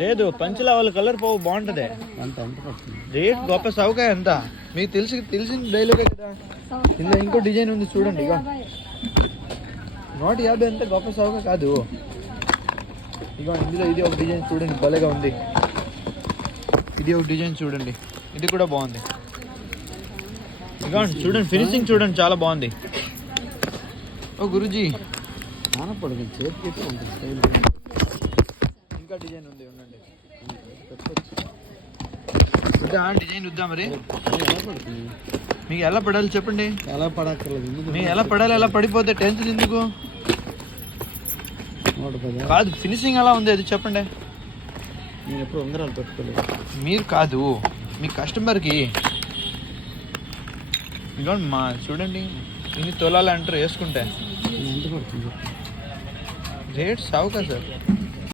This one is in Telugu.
లేదు పంచలా వాళ్ళ కలర్ పోవు బాగుంటది. రేట్ గొప్ప సౌక ఎంత మీకు తెలిసిన డైలాగే కదా. ఇందులో ఇంకో డిజైన్ ఉంది చూడండి. ఇక 150 ఎంత గొప్ప సౌక కాదు. ఇక ఇందులో ఇది ఒక డిజైన్ చూడండి, భలేగా ఉంది. ఇది ఒక డిజైన్ చూడండి, ఇది కూడా బాగుంది. ఇక చూడండి ఫినిషింగ్ చూడండి, చాలా బాగుంది. ఓ గురూజీ ఇంకా డిజైన్ ఉంది, ఉండండి. డిజైన్ వద్దా మరి? మీకు ఎలా పడాలి చెప్పండి. ఎలా పడక్కర్లేదు, మీకు ఎలా పడాలి, ఎలా పడిపోతే టెన్షన్ ఎందుకు? కాదు ఫినిషింగ్ ఎలా ఉంది అది చెప్పండి. నేను ఎప్పుడు ఉంగరాలు పెట్టుకోలేదు. మీరు కాదు, మీ కస్టమర్కి. ఇదిగోండి మా చూడండి, ఇన్ని తొలాలు అంటారు వేసుకుంటే. ఎంత పడుతుంది రేట్ సావుకా సార్.